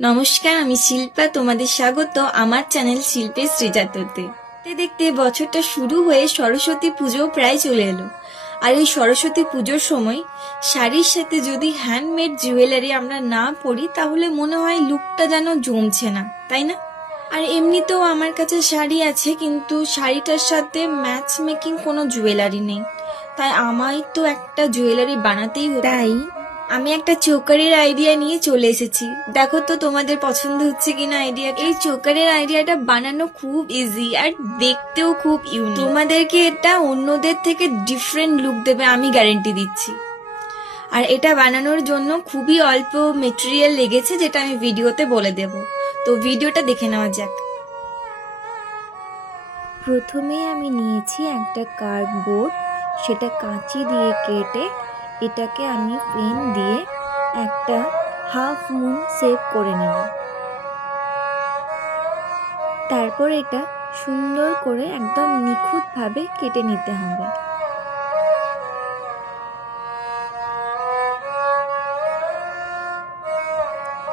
নমস্কার, আমি শিল্পা। তোমাদের স্বাগত আমার চ্যানেল শিল্পের শ্রীজাততে। দেখতে দেখতে বছরটা শুরু হয়ে সরস্বতী পুজো প্রায় চলে এলো। আর এই সরস্বতী পুজোর সময় শাড়ির সাথে যদি হ্যান্ডমেড জুয়েলারি আমরা না পরি তাহলে মনে হয় লুকটা যেন জমছে না, তাই না? আর এমনিতেও আমার কাছে শাড়ি আছে, কিন্তু শাড়িটার সাথে ম্যাচ মেকিং কোনো জুয়েলারি নেই। তাই আমায় তো একটা জুয়েলারি বানাতেই হতো। তাই আমি একটা চোকারের আইডিয়া নিয়ে চলে এসেছি। দেখো তো তোমাদের পছন্দ হচ্ছে কিনা আইডিয়া। এই চোকারের আইডিয়াটা বানানো খুব ইজি আর দেখতেও খুব ইউনিক। তোমাদেরকে এটা অন্যদের থেকে ডিফারেন্ট লুক দেবে, আমি গ্যারেন্টি দিচ্ছি। আর এটা বানানোর জন্য খুবই অল্প মেটেরিয়াল লেগেছে, যেটা আমি ভিডিওতে বলে দেব। তো ভিডিওটা দেখে নেওয়া যাক। প্রথমে আমি নিয়েছি একটা কার্ডবোর্ড, সেটা কাঁচি দিয়ে কেটে এটাকে আমি পেন দিয়ে একটা হাফ মুন শেপ করে নেব। তারপর এটা সুন্দর করে একদম নিখুঁতভাবে কেটে নিতে হবে।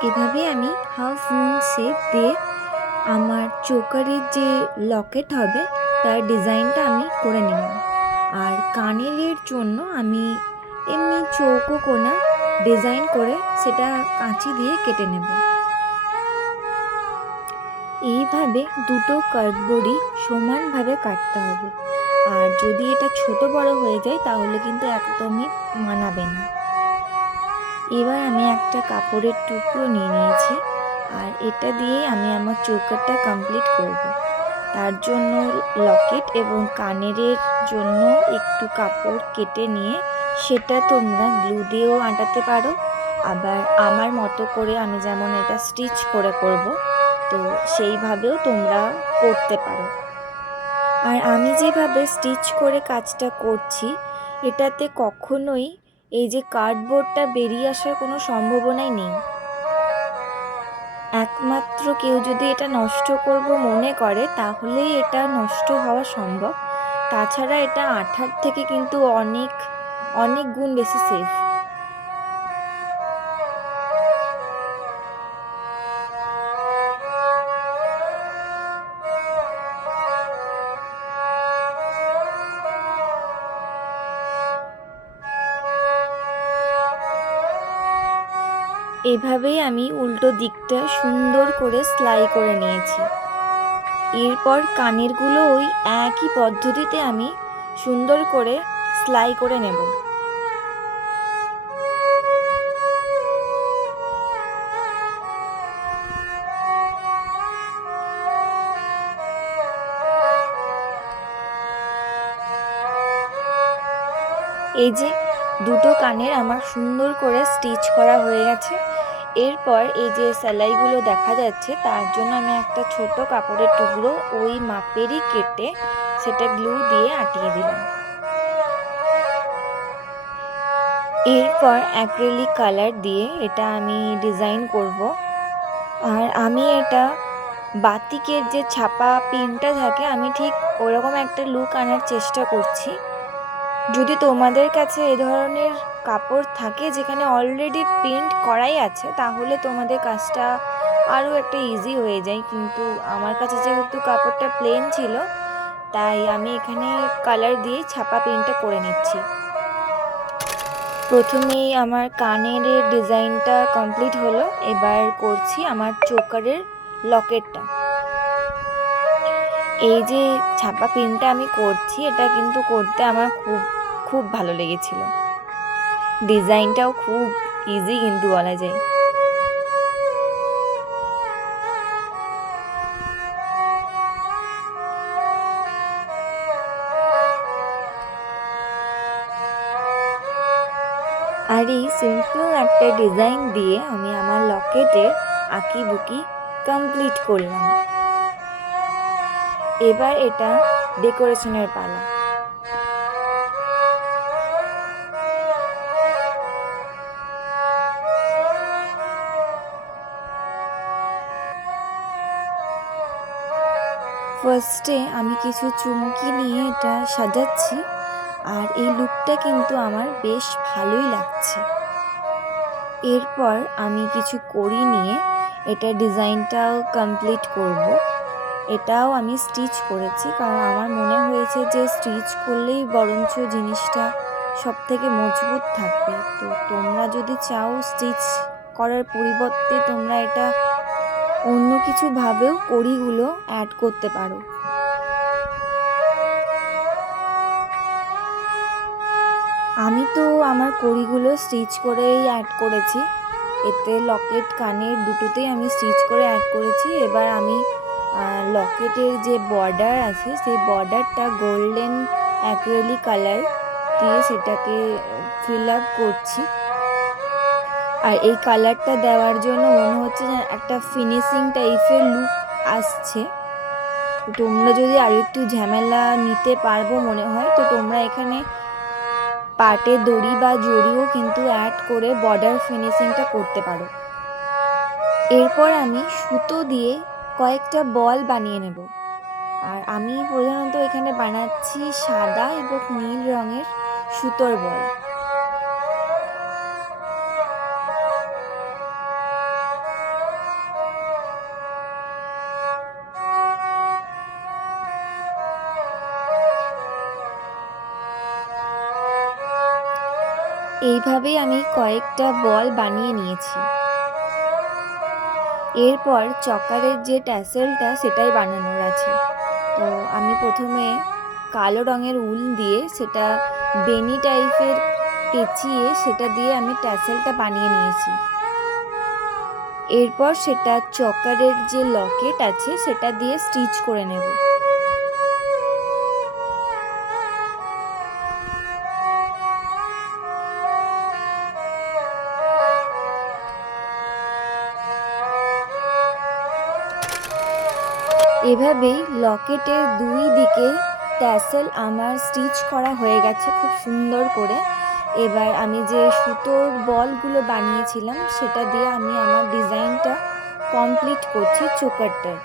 এভাবে আমি হাফ মুন শেপ দিয়ে আমার চোকারের যে লকেট হবে তার ডিজাইনটা আমি করে নিলাম। আর কানের জন্য আমি এমনি চৌকো কোনা ডিজাইন করে সেটা কাঁচি দিয়ে কেটে নেব। এইভাবে দুটো কার্ডবোর্ডই সমানভাবে কাটতে হবে। আর যদি এটা ছোট বড় হয়ে যায় তাহলে কিন্তু একদমই মানাবে না। এবার আমি একটা কাপড়ের টুকরো নিয়ে নিয়েছি, আর এটা দিয়েই আমি আমার চৌকারটা কমপ্লিট করব। তার জন্য লকেট এবং কানের জন্য একটু কাপড় কেটে নিয়ে সেটা তোমরা গ্লু দিয়েও আঁটাতে পারো, আবার আমার মতো করে আমি যেমন এটা স্টিচ করে করব তো সেইভাবেও তোমরা করতে পারো। আর আমি যেভাবে স্টিচ করে কাজটা করছি এটাতে কখনোই এই যে কার্ডবোর্ডটা বেরিয়ে আসার কোনো সম্ভাবনাই নেই। একমাত্র কেউ যদি এটা নষ্ট করব মনে করে তাহলেই এটা নষ্ট হওয়া সম্ভব। তাছাড়া এটা আঠার থেকে কিন্তু অনেক অনেক গুণ বেশি সেফ। এভাবেই আমি উল্টো দিকটা সুন্দর করে সেলাই করে নিয়েছি। এরপর কানেরগুলো ওই একই পদ্ধতিতে আমি সুন্দর করে সেলাই করে নেব। এই যে দুটো কানের আমার সুন্দর করে স্টিচ করা হয়ে গেছে। এরপর এই যে সেলাইগুলো দেখা যাচ্ছে তার জন্য আমি একটা ছোট কাপড়ের টুকরো ওই মাপেরই কেটে সেটা গ্লু দিয়ে আটকে দিলাম। এরপর অ্যাক্রিলিক কালার দিয়ে এটা আমি ডিজাইন করব। আর আমি এটা বাতিকের যে ছাপা পিনটা থাকে আমি ঠিক ওরকম একটা লুক আনার চেষ্টা করছি। যদি তোমাদের কাছে এ ধরনের কাপড় থাকে যেখানে অলরেডি প্রিন্ট করাই আছে তাহলে তোমাদের কাজটা আরও একটা ইজি হয়ে যায়, কিন্তু আমার কাছে যেহেতু কাপড়টা প্লেন ছিল তাই আমি এখানে কালার দিয়ে ছাপা প্রিন্টটা করে নিচ্ছি। প্রথমেই আমার কানের ডিজাইনটা কমপ্লিট হলো, এবার করছি আমার চোকারের লকেটটা। এই যে ছাপা পিনটা আমি করছি এটা কিন্তু করতে আমার খুব খুব ভালো লেগেছিল। ডিজাইনটাও খুব ইজি কিন্তু বলা যায়। আর এই সিম্পল একটা ডিজাইন দিয়ে আমি আমার লকেটের আঁকিবুকি কমপ্লিট করলাম। এবার এটা ডেকোরেশনের পালা। ফার্স্টে আমি কিছু চুমকি নিয়ে এটা সাজাচ্ছি, আর এই লুকটা কিন্তু আমার বেশ ভালোই লাগছে। এরপর আমি কিছু কড়ি নিয়ে এটা ডিজাইনটাও কমপ্লিট করব। এটাও আমি স্টিচ করেছি, কারণ আমার মনে হয়েছে যে স্টিচ করলেই বরঞ্চ জিনিসটা সব থেকে মজবুত থাকবে। তো তোমরা যদি চাও স্টিচ করার পরিবর্তে তোমরা এটা অন্য কিছুভাবেও কড়িগুলো অ্যাড করতে পারো। আমি তো আমার কড়িগুলো স্টিচ করেই অ্যাড করেছি। এতে লকেট কানের দুটোতেই আমি স্টিচ করে অ্যাড করেছি। এবার আমি লকেটের যে বর্ডার আছে সেই বর্ডারটা গোল্ডেন অ্যাক্রিলিক কালার দিয়ে সেটাকে ফিল আপ করছি। আর এই কালারটা দেওয়ার জন্য মনে হচ্ছে যে একটা ফিনিশিং টাইপের লুক আসছে। তোমরা যদি আরও একটু ঝামেলা নিতে পারবো মনে হয়, তো তোমরা এখানে পাটে দড়ি বা জড়িও কিন্তু অ্যাড করে বর্ডার ফিনিশিংটা করতে পারো। এরপর আমি সুতো দিয়ে কয়েকটা বল বানিয়ে নেব। আর আমি প্রধানত এখানে বানাচ্ছি সাদা এবং নীল রঙের সুতোর বল। এইভাবেই আমি কয়েকটা বল বানিয়ে নিয়েছি। এরপর চকারের যে ট্যাসেলটা সেটাই বানানোর আছে। তো আমি প্রথমে কালো রঙের উল দিয়ে সেটা বেনি টাইপের পেঁচিয়ে সেটা দিয়ে আমি ট্যাসেলটা বানিয়ে নিয়েছি। এরপর সেটা চকারের যে লকেট আছে সেটা দিয়ে স্টিচ করে নেব। এভাবেই লকেটের দুই দিকে ট্যাসেল আমার স্টিচ করা হয়ে গেছে খুব সুন্দর করে। এবার আমি যে সুতোর বলগুলো বানিয়েছিলাম সেটা দিয়ে আমি আমার ডিজাইনটা কমপ্লিট করছি চোকারটার।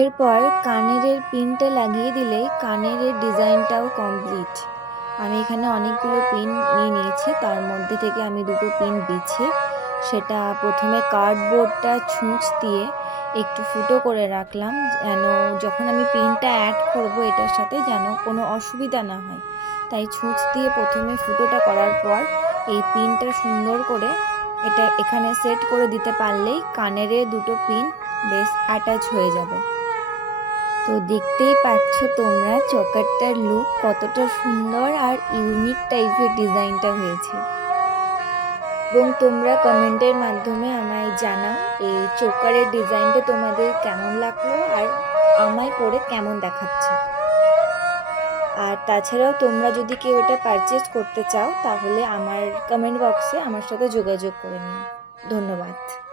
এরপর কানের পিনটা লাগিয়ে দিলেই কানের ডিজাইনটাও কমপ্লিট। আমি এখানে অনেকগুলো পিন নিয়ে নিয়েছি, তার মধ্যে থেকে আমি দুটো পিন বেছে সেটা প্রথমে কার্ডবোর্ডটা ছুঁচ দিয়ে একটু ফুটো করে রাখলাম, যেন যখন আমি পিনটা অ্যাড করব এটার সাথে যেন কোনো অসুবিধা না হয়। তাই ছুঁচ দিয়ে প্রথমে ফুটোটা করার পর এই পিনটা সুন্দর করে এটা এখানে সেট করে দিতে পারলেই কানের দুটো পিন বেশ অ্যাটাচ হয়ে যাবে। তো দেখতেই পাচ্ছ তোমরা চোকারটার লুক কতটা সুন্দর আর ইউনিক টাইপের ডিজাইনটা হয়েছে। এবং তোমরা কমেন্টের মাধ্যমে আমায় জানাও এই চোকারের ডিজাইনটা তোমাদের কেমন লাগলো আর আমায় পরে কেমন দেখাচ্ছে। আর তাছাড়াও তোমরা যদি কেউ এটা পারচেজ করতে চাও তাহলে আমার কমেন্ট বক্সে আমার সাথে যোগাযোগ করে নিও। ধন্যবাদ।